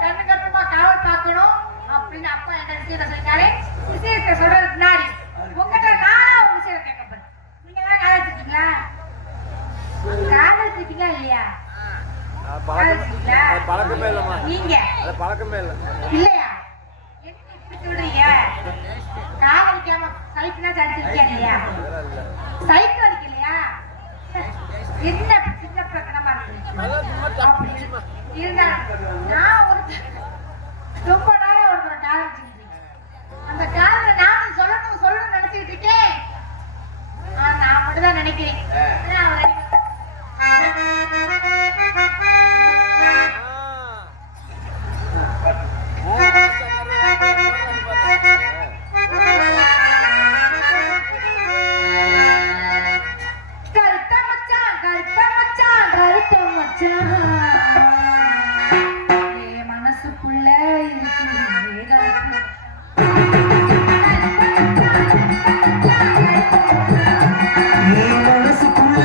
கண்ணுக்கட்டமா காவல் பார்க்கணும் அப்படின்னு அப்பா என்ன விஷயத்த சொல்லிட்டாரு. விஷயத்தை சொல்றதுக்கு முன்னாடி உங்ககிட்ட நானா ஒரு விஷயத்தை கேட்க போறேன். நீங்க எல்லாம் காதலிச்சிட்டீங்களா? காதலிச்சிட்டீங்களா இல்லையா? பழக்கமே இல்லம்மா. நீங்க பழக்கமே இல்ல இல்லையா? என்ன இப்படி சொல்றீங்க? காதலிக்காம சைக்கிள் அடிச்சிருக்கியா இல்லையா? சைக்கிள் அடிக்கலையா? என்ன சின்ன பிரச்சனமா இருக்கு இருந்தாலும் நான் ஒரு ரொம்ப நாளா ஒரு காதலிச்சிருக்கேன். அந்த காதலை நானும் சொல்லணும்னு நினைச்சுக்கிட்டு இருக்கேன். நான் மட்டும் தான் நினைக்கிறேன். மனசுக்குள்ள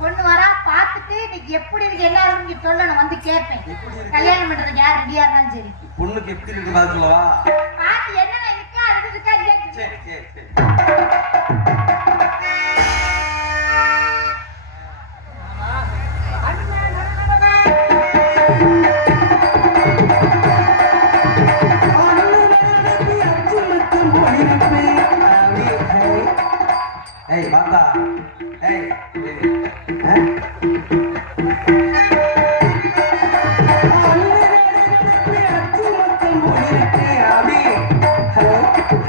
பொண்ணு வரா பாத்துட்டு இன்னைக்கு எப்படி இருக்கு எல்லாரும் சொல்லணும் வந்து கேட்பேன். கல்யாணம் பண்றதுக்கு யார் ரெடியா இருந்தாலும் சரி. பொண்ணுக்கு எப்படி இருக்கு பாத்து சொல்லவா? பாத்து என்னங்க இருக்கா அது இருக்கா கேட்டு. சரி சரி சரி. ஏய் பாத்தா ஏய்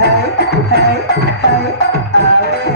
hey hey hey hey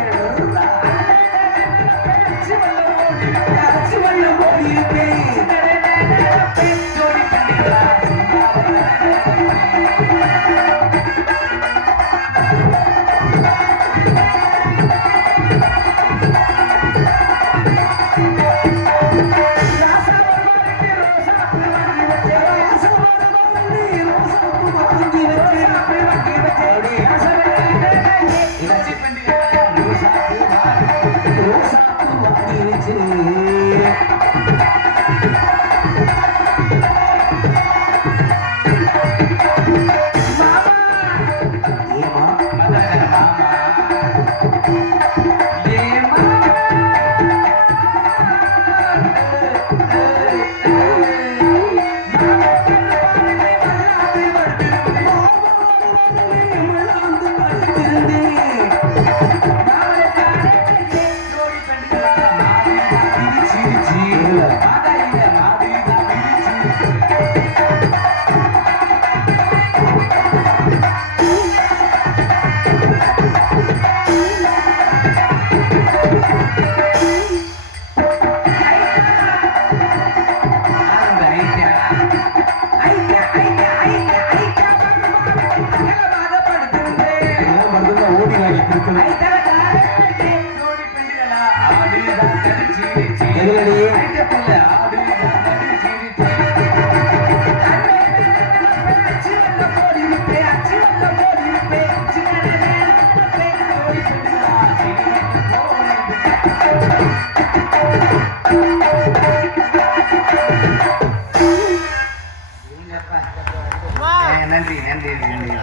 நன்றி நன்றி நன்றி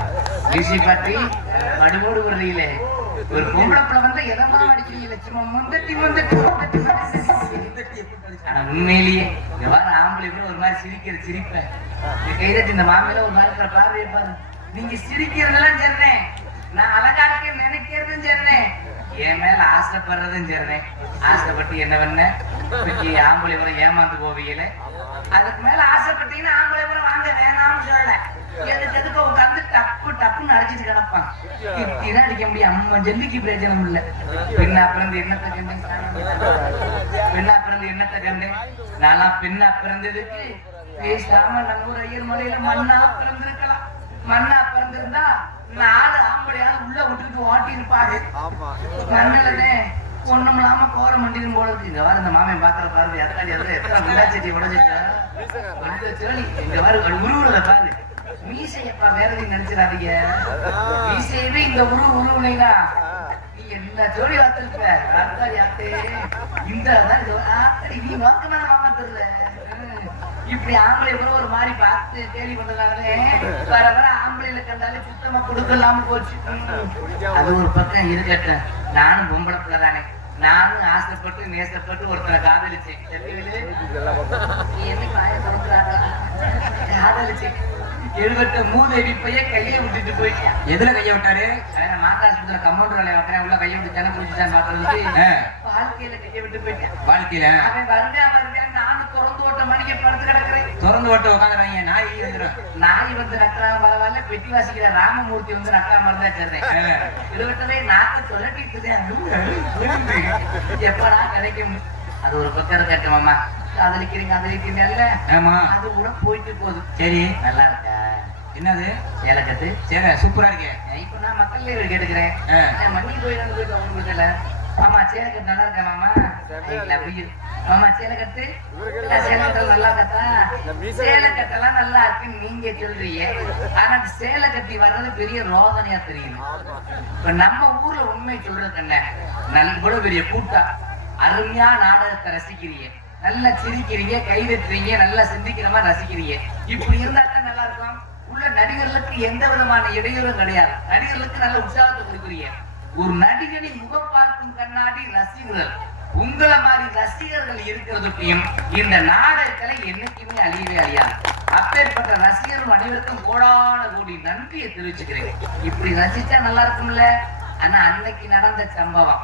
வீசி பற்றி படுமோடு வருறீங்களே ஒரு பொம்பளை வந்து எதமா அடிக்கிறீங்களே சும்மா முந்தட்டி முந்தட்டி ஆனா உண்மையிலேயே எவ்வாறு ஆம்பளை ஒரு மாதிரி சிரிக்கிற சிரிப்பேன் கைதட்டி இந்த மாமையில ஒரு மாதிரி இருக்கிற பார்வையை பாரு நீங்க சிரிக்கிறதெல்லாம் சரினேன் நான் அழகா இருக்க நினைக்கிறதும் சரினேன் என் மேல ஆசைப்படுறதும் சரினேன் ஆசைப்பட்டு என்ன பண்ண ஆம்பளை வர ஏமாந்து போவீங்களே அதுக்கு மேல ஆசைப்பட்டீங்கன்னா ஆம்பளை வர வாங்க வேணாம்னு சொல்லல எதுக்கு உட்காந்து டப்பு டப்புன்னு அடிச்சிட்டு கிடப்பான் இப்படிதான் அடிக்க முடியும் அம்மா ஜல்லிக்கு பிரயோஜனம் இல்ல பெண்ணா பிறந்து என்னத்தை கண்டேன் பெண்ணா பிறந்து என்னத்தை கண்டேன் நானா பெண்ணா பிறந்ததுக்கு பேசாம நம்ம ஐயர் மலையில மண்ணா பிறந்திருக்கலாம் மண்ணா பிறந்திருந்தா 4 ஆம்பளையாவது உள்ள விட்டுட்டு ஓட்டி இருப்பாரு மண்ணிலதே ஒண்ணும் இல்லாம கோர மண்டியும் போல இருக்கு இங்க வாரு இந்த மாமன் பாக்குற பாரு அத்தாடி அதுல எத்தனை முண்டாச்செடி உடஞ்சிட்டா இங்க வாரு உருவுறத பாரு மீசையப்பா வேற எதையும் நினைச்சிடாதீங்க மீசையவே இந்த உருவுனைனா நீ என்ன ஜோடி வாத்திருப்ப அத்தாடி ஆத்தே இந்த நீ நோக்கமான மாமா தெரியல இப்படி ஆம்பளை கூட ஒரு மாதிரி பார்த்து கேள்வி பண்ணதாலே வர வர ஆம்பளைல கண்டாலே சுத்தமா கொடுக்கலாம போச்சு அது ஒரு பக்கம் இருக்கட்டும் நானும் பொம்பளை பிள்ளை தானே நானும் ஆசைப்பட்டு நேசப்பட்டு ஒருத்தனை காதலிச்சேன் காதலிச்சேன் 78 மூதேவி பைய கையை விட்டுட்டு போயிட்டேன் எதுல கையை விட்டாரு மாட்டாஸ்பத்திர கம்பவுண்டர் வேலையை வைக்கிறேன் உள்ள கையை விட்டு தானே குடிச்சுட்டான்னு பாக்குறதுக்கு வாழ்க்கையில கையை விட்டு போயிட்டேன் வாழ்க்கையில அவன் வருவேன் நானும் திறந்து ஓட்ட மணிக்கு படுத்து கிடக்குறேன் திறந்து ஓட்ட உட்காந்துறாங்க நாய் வந்துடும் நாய் வந்து நக்கறாங்க பரவாயில்ல பெட்டி வாசிக்கிற ராமமூர்த்தி வந்து நக்கா மறந்தா சேர்றேன் இருவட்டவே நாக்கு சொல்லட்டிட்டு எப்படா கிடைக்கும் அது ஒரு பக்கம் இருக்கட்டும் மாமா காதலிக்கிறீங்கல்ல ஆமா அது கூட போயிட்டு போகுது சரி நல்லா இருக்கா என்னது சேலக்கட்டு சரி சூப்பரா இருக்கேன் இப்ப நான் மக்கள் கேட்டுக்கிறேன் மண்ணி போயிட்டு உங்களுக்கு மாமா சேலக்கட்டு நல்லா இருக்கா மாமா மாமா சேலக்கட்டு சேலக்கட்டு நல்லா இருக்கா சேலக்கட்டெல்லாம் நல்லா இருக்குன்னு நீங்க சொல்றீங்க ஆனா சேலக்கட்டி வர்றது பெரிய ரோதனையா தெரியும் இப்ப நம்ம ஊர்ல உண்மை சொல்றது என்ன நல்ல கூட பெரிய கூட்டா அருமையா நாடகத்தை ரசிக்கிறீங்க நல்லா சிரிக்கிறீங்க கைதட்டுறீங்க நல்லா சிந்திக்கிற மாதிரி ரசிக்கிறீங்க இப்படி இருந்தா தான் நல்லா இருக்கும் உள்ள நடிகர்களுக்கு எந்த விதமான இடையூறும் கிடையாது நடிகர்களுக்கு நல்ல உற்சாகத்தை கொடுக்குறீங்க ஒரு நடிகனின் முகம் பார்க்கும் கண்ணாடி ரசிகர்கள் உங்களை மாதிரி ரசிகர்கள் இருக்கிறதுக்கையும் இந்த நாடகங்களை என்னைக்குமே அழியவே அழியாது அப்பேற்பட்ட ரசிகர்கள் அனைவருக்கும் கோடான கோடி நன்றியை தெரிவிச்சுக்கிறேன் இப்படி ரசிச்சா நல்லா இருக்கும்ல ஆனா அன்னைக்கு நடந்த சம்பவம்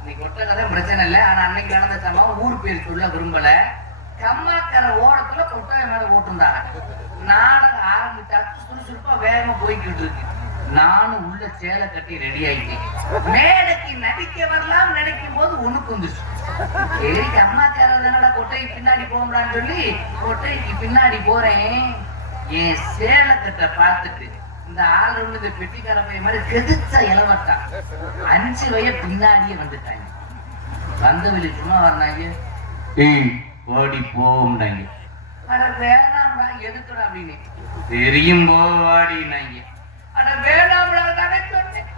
இன்னைக்கு ஒட்ட கதை பிரச்சனை இல்லை ஆனா அன்னைக்கு நடந்த சம்பவம் ஊர் பேர் சொல்ல விரும்பல கம்மாக்கரை ஓரத்துல கொட்டகை மேல போட்டிருந்தாங்க நாடகம் ஆரம்பிச்சாச்சு சுறுசுறுப்பா வேகமா போய்கிட்டு இருக்கு நானும் உள்ள சேலை கட்டி ரெடி ஆயிட்டேன் மேடைக்கு நடிக்க வரலாம் நினைக்கும் போது ஒண்ணுக்கு வந்துச்சு சரி கம்மாக்கார தானடா கொட்டைக்கு பின்னாடி போகலான்னு சொல்லி கொட்டைக்கு பின்னாடி போறேன் என் சேலை கட்டை பார்த்துட்டு இந்த ஆள் ஒண்ணு பெட்டிக்கார பையன் மாதிரி கெதிச்சா இளவட்டான் 5 வய பின்னாடியே வந்துட்டாங்க வந்தவழி சும்மா வர்றாங்க ஓடி போம்னாங்க வேணாம் எதுக்குடா அப்படின்னு தெரியும் போவாடினாங்க. அட வேணாம்டா தானே சொன்னேன்.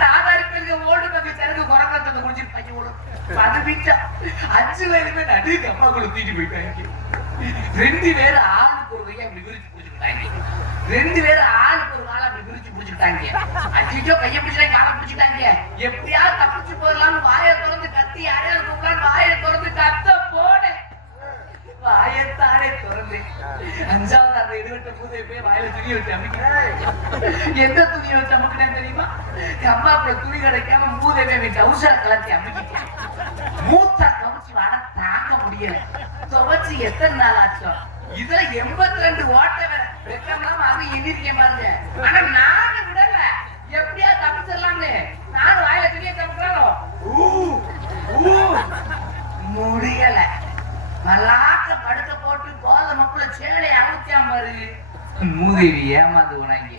நாதாரி பேருக்கு ஓடு பக்கம் சரக்கு குரங்கத்தை குடிச்சிட்டு பையன் ஓடும். அது வீட்டா 5 பேருமே நடுக்கு அம்மா கூட தூக்கிட்டு போயிட்டாங்க. 2 பேர் ஆளுக்கு ஒரு கையை அப்படி விரிச்சு பிடிச்சுக்கிட்டாங்க. 2 பேர் ஆளுக்கு ஒரு காலை அப்படி விரிச்சு பிடிச்சுக்கிட்டாங்க. அஜிஜோ கையை பிடிச்சிட்டாங்க, காலை பிடிச்சிட்டாங்க. எப்படியாவது தப்பிச்சு போடலாம்னு வாயை திறந்து கத்தி யாரையாவது கூப்பிடலான்னு வாயை திறந்து கத்த போனேன். வாயத்தானே திறந்து 5வது அந்த இடுவட்ட பூதை போய் வாயில துணி வச்சு அமைக்கிறேன். எந்த துணியை வச்சு அமுக்கினேன் தெரியுமா? கம்மாப்புல துணி கிடைக்காம மூதைவே டவுசர் கலத்தி அமைக்கிட்டேன். மூத்தா கவச்சு வாட தாங்க முடியல. துவச்சு எத்தனை நாள் ஆச்சோ? இதுல 82 ஓட்ட வேற வெக்கம்லாம் அது எண்ணிருக்கேன் பாருங்க. ஆனா நானும் விடல, எப்படியா தப்பிச்சிடலாம்னு நானும் வாயில துணியை தப்பிக்கிறாரோ முடியல. மல்லாக்க படுக்க போட்டு கோதமக்குள்ள சேலை அவுத்தியாம் பாரு. மூதேவி ஏமாது உனங்க.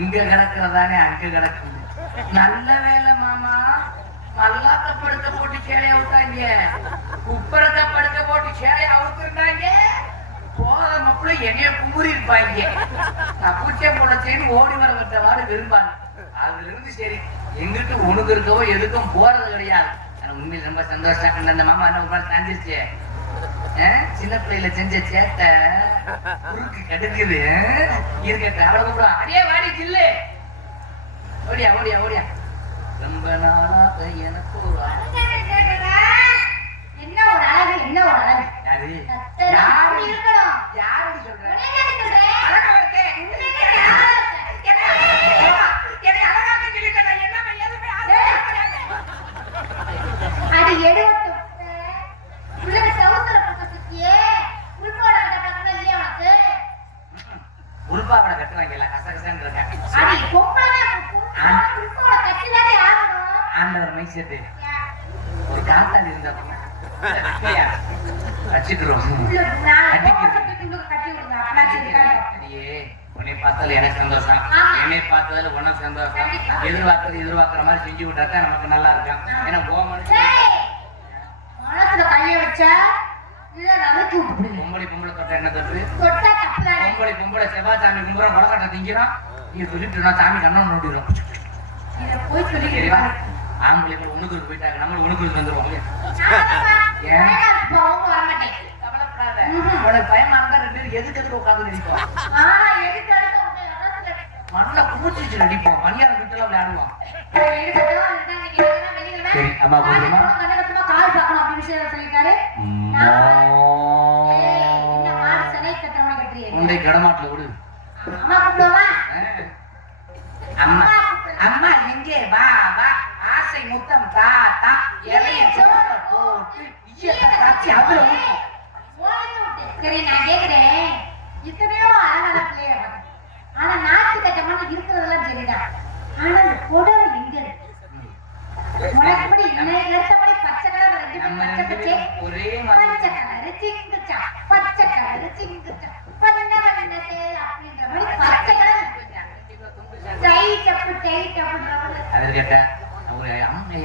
இங்க கிடக்குறதானே அங்க கிடக்குது. நல்ல வேலை மாமா, மல்லாக்க படுக்க போட்டு சேலை அவுத்தாங்க, குப்பரக்க படுக்க போட்டு சேலை அவுத்துருந்தாங்க. கோதமக்குள்ள என்னைய குமுறி இருப்பாங்க. தப்புச்சே பொழச்சேன்னு ஓடி வர விட்டவாறு விரும்பாங்க. அதுல இருந்து சரி எங்கிட்டு உனக்கு இருக்கவோ எதுக்கும் போறது கிடையாது. உண்மையில் ரொம்ப சந்தோஷம். அந்த மாமா என்ன ஒரு தாண்டிருச்சு. சின்ன பிள்ளையில செஞ்ச சேட்டை குறுக்கு கடுக்குது இருக்கட்ட அவளை கூப்பிடுவா. அடியே வாடி கில்லு, ஓடியா ஓடியா ஓடியா. ரொம்ப நாளா எனக்கு என்ன ஒரு அழகு, என்ன ஒரு அழகு. யாரு யாரு இருக்கணும்? யாருன்னு சொல்ற? அது எடுவட்டும் பிள்ளை சவுந்தர பக்கத்துக்கே உள்பாட கட்டணும் இல்லையா உனக்கு? உள்பாவடை கட்டுவாங்கல்ல கசகசன்னு இருக்காங்க. அடி பொம்பளை உள்பாட கட்டிதானே ஆகணும். ஆண்டவர் மைசெட்டு ஒரு காத்தாடி இருந்தா வச்சுக்கிறோம். உன்னை பார்த்ததுல எனக்கு சந்தோஷம், என்னை பார்த்ததுல உனக்கு சந்தோஷம். எதிர்பார்க்கிற மாதிரி செஞ்சு விட்டாதான் நமக்கு நல்லா இருக்கும். ஏன்னா மனசுல கைய வச்சா பொம்பளை தொட்ட என்ன தொட்டு தொட்டா தப்புதானே. பொம்பளை செவ்வாய் சாமி கும்புறோம், கொலக்கட்டை திங்கிறோம். நீ சொல்லிட்டு சாமி கண்ணம் நோட்டிடும். இத போய் சொல்லி சரிவா? ஆம்பளை உனக்கு போயிட்டாங்க, நம்ம உனக்கு வந்துருவோம். ஏன் கவலைப்படாத, உனக்கு பயமா இருந்தா 2 பேரும் எதுக்கு உட்காந்து நடிப்போம். மண்ணை குமிச்சு நடிப்போம். பணியாரம் விட்டுலாம் விளையாடுவோம். சரி அம்மா போதுமா? கால் பார்க்கணும் அப்படின்னு சொல்லிட்டாரு. உண்டை கடமாட்டுல விடு. அம்மா கூப்பிடுவா. அம்மா அம்மா எங்கே வா வா, ஆசை முத்தம் தாத்தா, இலைய சோறு போட்டு ஈயத்தை காய்ச்சி அவ்வளோ ஊத்தி. சரி நான் கேக்குறேன், இத்தனையோ அழகான பிள்ளைய பார்த்தேன். ஆனா நாட்டு கட்டமான இருக்கிறதெல்லாம் சரிதான். ஆனா இந்த புடவை எங்க இருக்கு? உனக்குப்படி நிறுத்தப்படி பச்சை கலர் பச்சை பச்சை ஒரே பச்சை கலர் சிங்குச்சா, பச்சை கலர் சிங்குச்சா, பண்ண வண்ணத்தே அப்படின்ற மாதிரி பச்சை கலர் டைட் அப்பு அது கேட்ட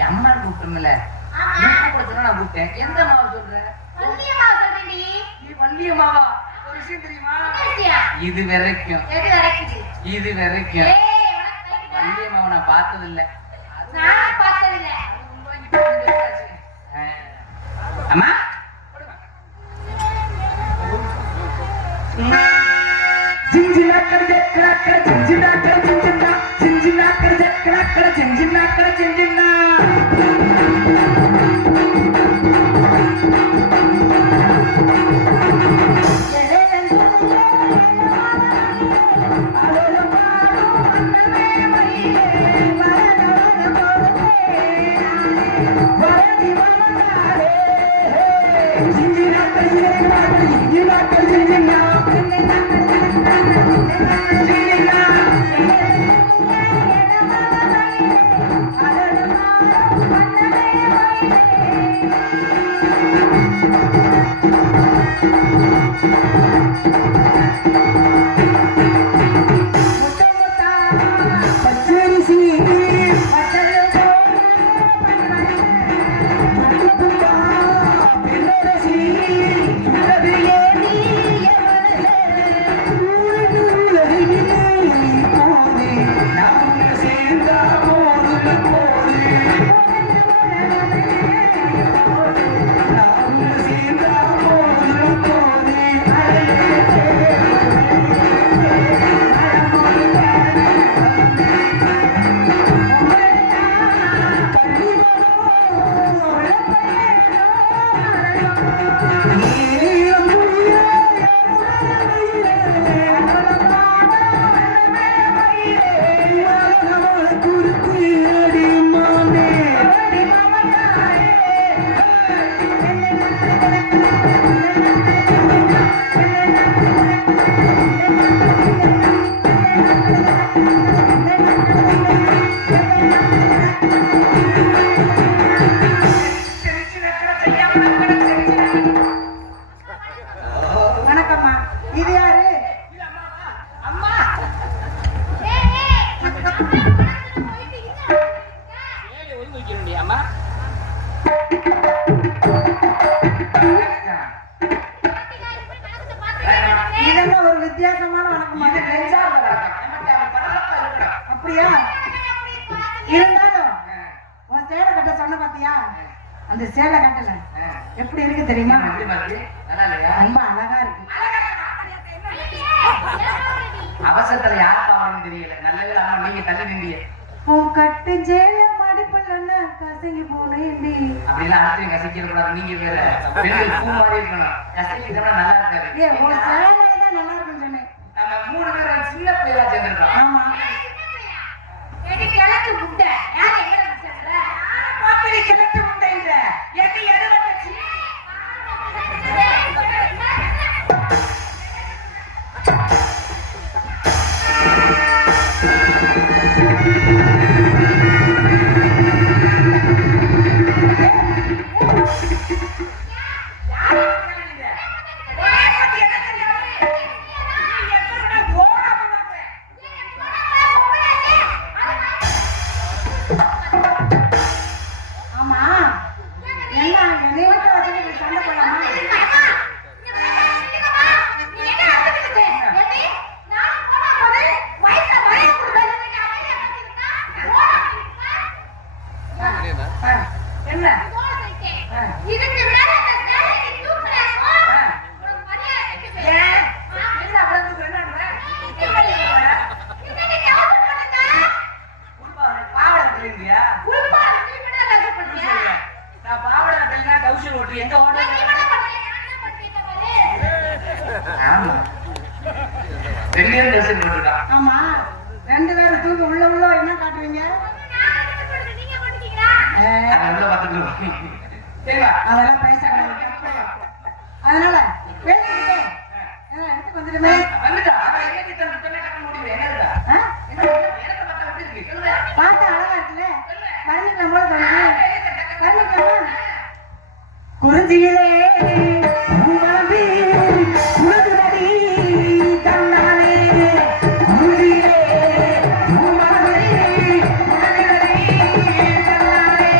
அம்மா கூப்பிட்டோம்ல, நான் கூப்பிட்டேன். எந்த மாவு சொல்ற? வள்ளியம்மா சொல்றேன். நீ வள்ளியம்மாவா? ஒரு விஷயம் தெரியுமா? இது வரைக்கும் எது வரைக்குது? இது வரைக்கும் ஏய் உனக்கு கைக்குதா? வள்ளியம்மாவை நான் பார்த்தது இல்ல. நான் பார்த்தது இல்ல. அம்மா जिंजिना कर जकरा कर जिंजिना कर जिंजिना जिंजिना कर जकरा कर जिंजिना कर जिंजिना जिंजिना कर जिंजिना कर जिंजिना ஒதுங்கி வைக்கணும் அம்மா. இதெல்லாம் ஒரு வித்தியாசமான வணக்கம். இது நெஞ்சார்ந்த வணக்கம். நமக்கு அது பரபரப்பா இருக்கணும். அப்படியா? இருந்தாலும் உன் சேலை கட்ட சொன்ன பாத்தியா? அந்த சேலை கட்டல எப்படி இருக்கு தெரியுமா? எப்படி பாத்து? நல்லா இல்லையா? ரொம்ப அழகா இருக்கு. அவசரத்துல யார் பாவம்னு தெரியல. நல்லவே அம்மா நீங்க தள்ளி நின்றீங்க. உன் கட்டு சேலை மடிப்பலன்னா கசங்கி போனேன்டி. அப்படிலாம் அடுத்து கசிக்க கூடாது. நீங்க வேற பெண்கள் பூ மாதிரி இருக்கணும். கசிக்கிட்டா நல்லா இருக்காது. ஏ உன் சேலை தான் நல்லா இருக்குன்னு சொன்னேன். நம்ம 3 பேரும் சின்ன பிள்ளையா சேர்ந்துருக்கோம். ஆமா. எடி கிழக்கு முட்டை. யார் எங்க வச்சிருக்க? பாப்பரி கிழக்கு முட்டைங்க. எடி எடவ வச்சி. ஆமா. என்ன நினைவட்ட வச்சு சண்டை போடலாமா? என்ன? இதுக்கு மேல இந்த சேலையை தூக்குறாங்க. ஒரு மரியாதை கெட்டு போய். ஏன்? என்ன அவ்வளவு என்னன்ற? இன்னைக்கு கவுண்ட் பண்ணுங்க. பாவடை கட்டிருந்தியா? உள்பா நீங்க தான் கவுண்ட் பண்ணுங்க. நான் பாவடை கட்டலைன்னா கவுஷல் ஓட்டு எங்க ஓட? ஆமா. ரெண்டு ட்ரெஸ் போட்டுடா. ஆமா. 2 பேரும் தூக்கு உள்ள என்ன காட்டுவீங்க? அத உள்ள பாத்துட்டு. சரிவா? அதெல்லாம் பேசக்கூடாது. அதனால பேசிக்கிட்டே எடுத்து வந்துடுமே. வந்துட்டா. அவ என்ன கிட்ட தொலை கட்ட முடியல. என்னடா? என்ன எனக்கு பார்த்தா எப்படி இருக்கு? சொல்லுடா. பார்த்தா அழகா இருக்குல்ல? கருணிக்கலாம் போல தோணுது. கருணிக்கலாமா? குறிஞ்சியிலே பூமலர்ந்து குலுங்குதடி தன்னாலே. குறிஞ்சியிலே பூமலர்ந்து குலுங்குதடி தன்னாலே.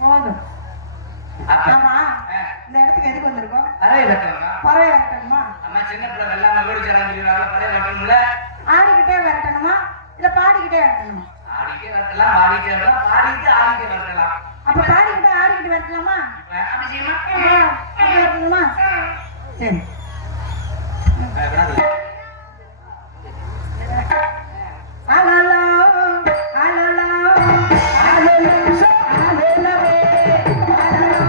போதும். அப்ப ஆமா. இந்த இடத்துக்கு எதுக்கு வந்திருக்கோம்? பறவை கட்டணுமா? பறவை விரட்டணுமா? அம்மா சின்ன பிள்ளை வெள்ளாம வீடு சேராம சொல்லுவாங்க. பறவை கட்டணும்ல? ஆடிக்கிட்டே விரட்டணுமா இல்ல பாடிக்கிட்டே விரட்டணுமா? ஆடிக்கே வரட்டலாம், பாடிக்கே வரலாம், பாடிட்டு ஆடிக்கே வரட்டலாம். அப்ப பாடிக்கிட்டே ஆடிக்கிட்டு விரட்டலாமா? அப்படி செய்யுமா? அப்படி விரட்டணுமா? சரி. அலலோ, அலலோ, அலலோ, அலலவே, அலலோ.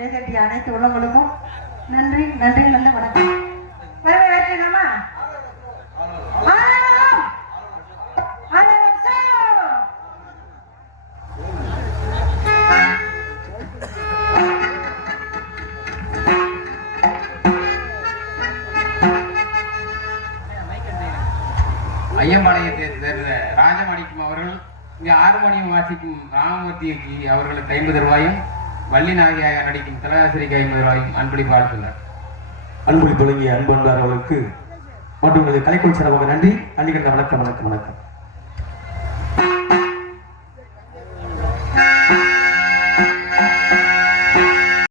பேசட்டி அனைத்து உள்ளவங்களுக்கும் நன்றி நன்றி நல்ல வணக்கம். வரவே வைக்கலாமா? ஐயம்பாளையத்தை சேர்ந்த ராஜமாணிக்கம் அவர்கள் இங்கே ஆறுமணியம் வாசிக்கும் ராமமூர்த்திக்கு அவர்களுக்கு 50 ரூபாயும், வள்ளி நாயகியாக நடிக்கும் கலாசிரிக்கு 50 ரூபாயும் அன்பளிப்பு வாழ்த்துள்ளார். அன்புடன் தொடங்கிய அன்பு அன்பார் அவர்களுக்கு மற்றும் கலைக்குழு சிறப்பாக நன்றி. நன்றி கண்ட வணக்கம் வணக்கம் வணக்கம்.